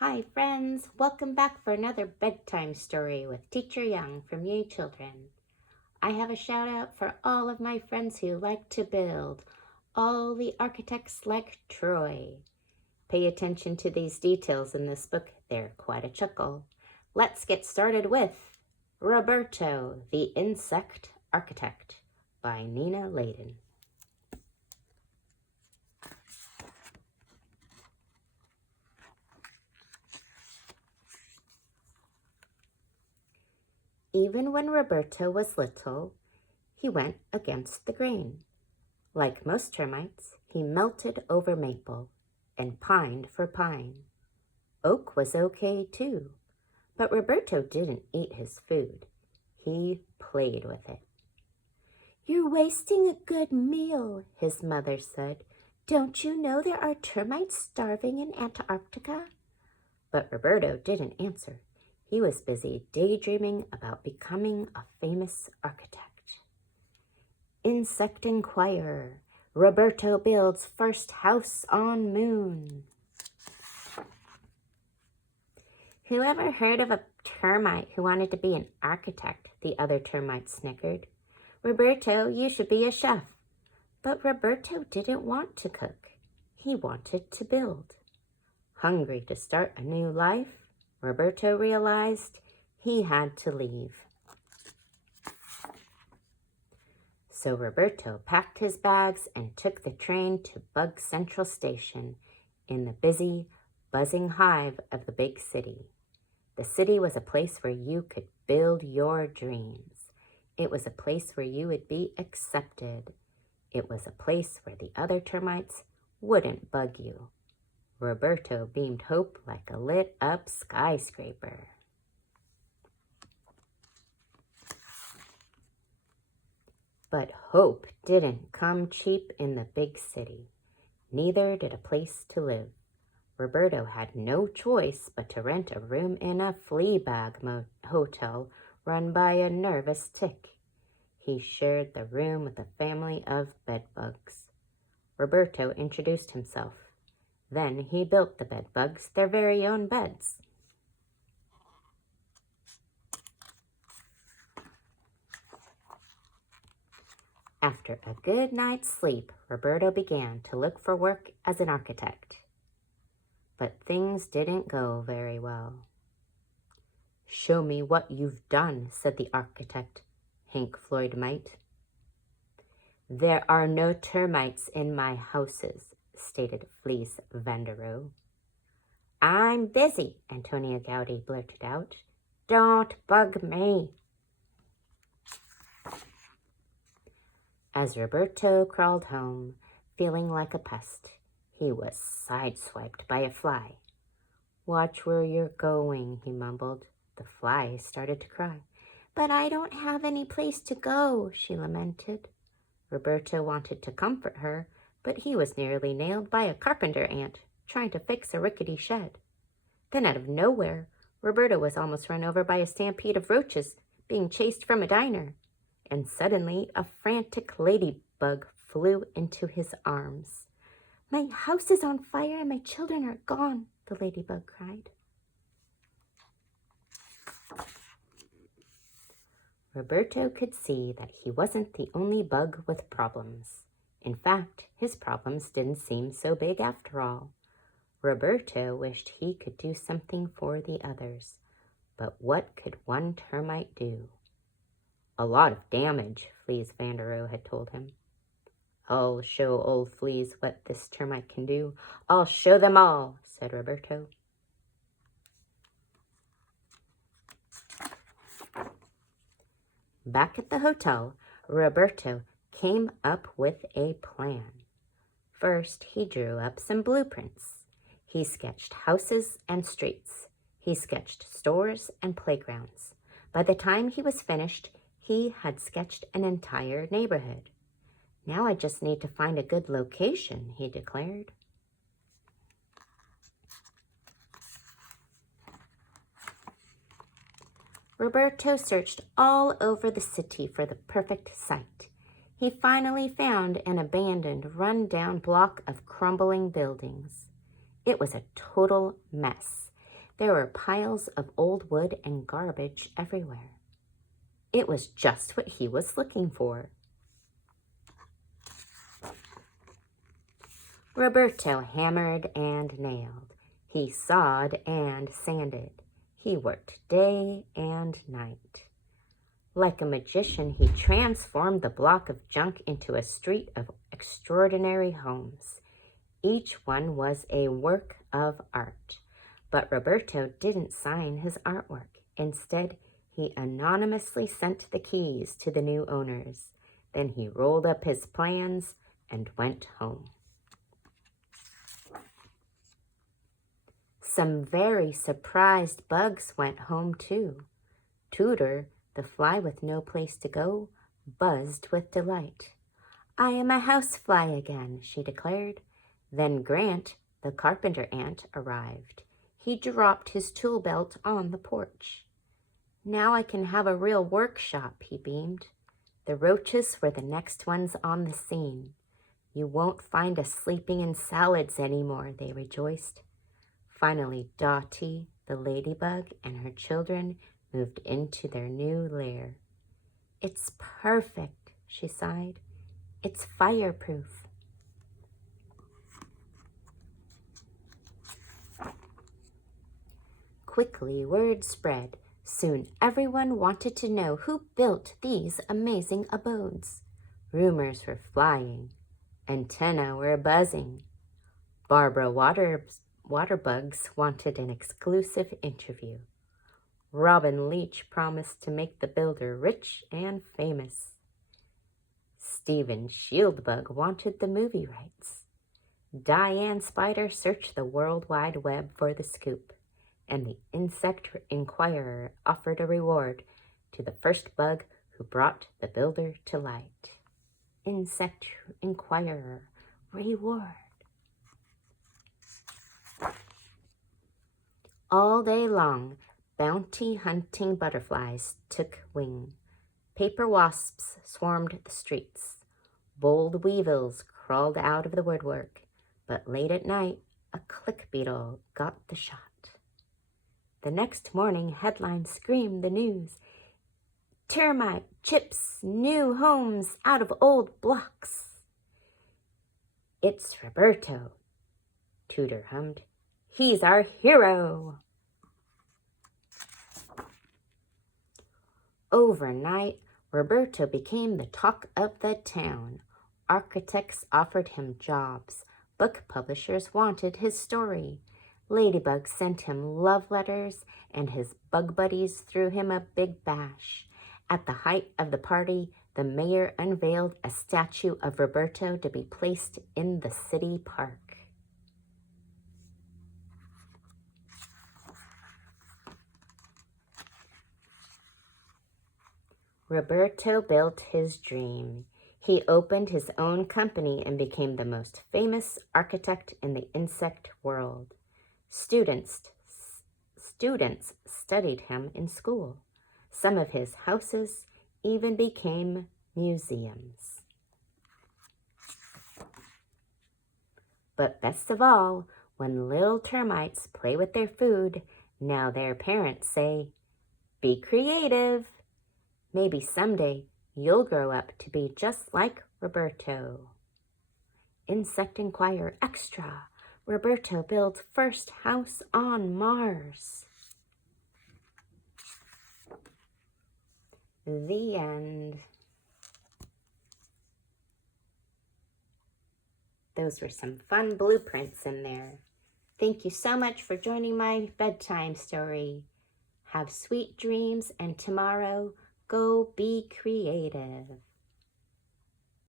Hi friends, welcome back for another bedtime story with Teacher Young from You Children. I have a shout out for all of my friends who like to build, all the architects like Troy. Pay attention to these details in this book, they're quite a chuckle. Let's get started with Roberto, the Insect Architect by Nina Laden. Even when Roberto was little, he went against the grain. Like most termites, he melted over maple and pined for pine. Oak was okay too, but Roberto didn't eat his food. He played with it. "You're wasting a good meal," his mother said. "Don't you know there are termites starving in Antarctica?" But Roberto didn't answer. He was busy daydreaming about becoming a famous architect. Insect Inquirer. Roberto builds first house on moon. Whoever heard of a termite who wanted to be an architect? The other termites snickered. Roberto, you should be a chef. But Roberto didn't want to cook. He wanted to build. Hungry to start a new life, Roberto realized he had to leave. So Roberto packed his bags and took the train to Bug Central Station in the busy, buzzing hive of the big city. The city was a place where you could build your dreams. It was a place where you would be accepted. It was a place where the other termites wouldn't bug you. Roberto beamed hope like a lit-up skyscraper. But hope didn't come cheap in the big city. Neither did a place to live. Roberto had no choice but to rent a room in a flea bag hotel run by a nervous tick. He shared the room with a family of bedbugs. Roberto introduced himself. Then he built the bedbugs their very own beds. After a good night's sleep, Roberto began to look for work as an architect. But things didn't go very well. "Show me what you've done," said the architect, Hank Floyd Mite. "There are no termites in my houses," stated Fleece Vanderoe. "I'm busy," Antonia Gowdy blurted out. "Don't bug me." As Roberto crawled home, feeling like a pest, he was sideswiped by a fly. "Watch where you're going," he mumbled. The fly started to cry. "But I don't have any place to go," she lamented. Roberto wanted to comfort her, but he was nearly nailed by a carpenter ant trying to fix a rickety shed. Then out of nowhere, Roberto was almost run over by a stampede of roaches being chased from a diner. And suddenly a frantic ladybug flew into his arms. "My house is on fire and my children are gone," the ladybug cried. Roberto could see that he wasn't the only bug with problems. In fact, his problems didn't seem so big after all. Roberto wished he could do something for the others. But what could one termite do? "A lot of damage," Fleece Vanderoe had told him. "I'll show old Fleas what this termite can do. I'll show them all," said Roberto. Back at the hotel, Roberto came up with a plan. First, he drew up some blueprints. He sketched houses and streets. He sketched stores and playgrounds. By the time he was finished, he had sketched an entire neighborhood. "Now I just need to find a good location," he declared. Roberto searched all over the city for the perfect site. He finally found an abandoned, run-down block of crumbling buildings. It was a total mess. There were piles of old wood and garbage everywhere. It was just what he was looking for. Roberto hammered and nailed. He sawed and sanded. He worked day and night. Like a magician, he transformed the block of junk into a street of extraordinary homes. Each one was a work of art. But Roberto didn't sign his artwork. Instead, he anonymously sent the keys to the new owners. Then he rolled up his plans and went home. Some very surprised bugs went home too. Tudor, the fly with no place to go, buzzed with delight. "I am a housefly again," she declared. Then Grant, the carpenter ant, arrived. He dropped his tool belt on the porch. "Now I can have a real workshop," he beamed. The roaches were the next ones on the scene. "You won't find us sleeping in salads anymore," they rejoiced. Finally, Dottie, the ladybug, and her children moved into their new lair. "It's perfect," she sighed. "It's fireproof." Quickly, word spread. Soon everyone wanted to know who built these amazing abodes. Rumors were flying. Antennae were buzzing. Barbara Waterbugs wanted an exclusive interview. Robin Leach promised to make the builder rich and famous. Stephen Shieldbug wanted the movie rights. Diane Spider searched the World Wide Web for the scoop, and the Insect Inquirer offered a reward to the first bug who brought the builder to light. Insect Inquirer reward. All day long, bounty hunting butterflies took wing. Paper wasps swarmed the streets. Bold weevils crawled out of the woodwork. But late at night, a click beetle got the shot. The next morning, headlines screamed the news. "Termite chips new homes out of old blocks." "It's Roberto," Tudor hummed. "He's our hero." Overnight, Roberto became the talk of the town. Architects offered him jobs. Book publishers wanted his story. Ladybugs sent him love letters, and his bug buddies threw him a big bash. At the height of the party, the mayor unveiled a statue of Roberto to be placed in the city park. Roberto built his dream. He opened his own company and became the most famous architect in the insect world. Students studied him in school. Some of his houses even became museums. But best of all, when little termites play with their food, now their parents say, "Be creative." Maybe someday you'll grow up to be just like Roberto. Insect Inquirer Extra. Roberto builds first house on Mars. The end. Those were some fun blueprints in there. Thank you so much for joining my bedtime story. Have sweet dreams, and tomorrow, go be creative.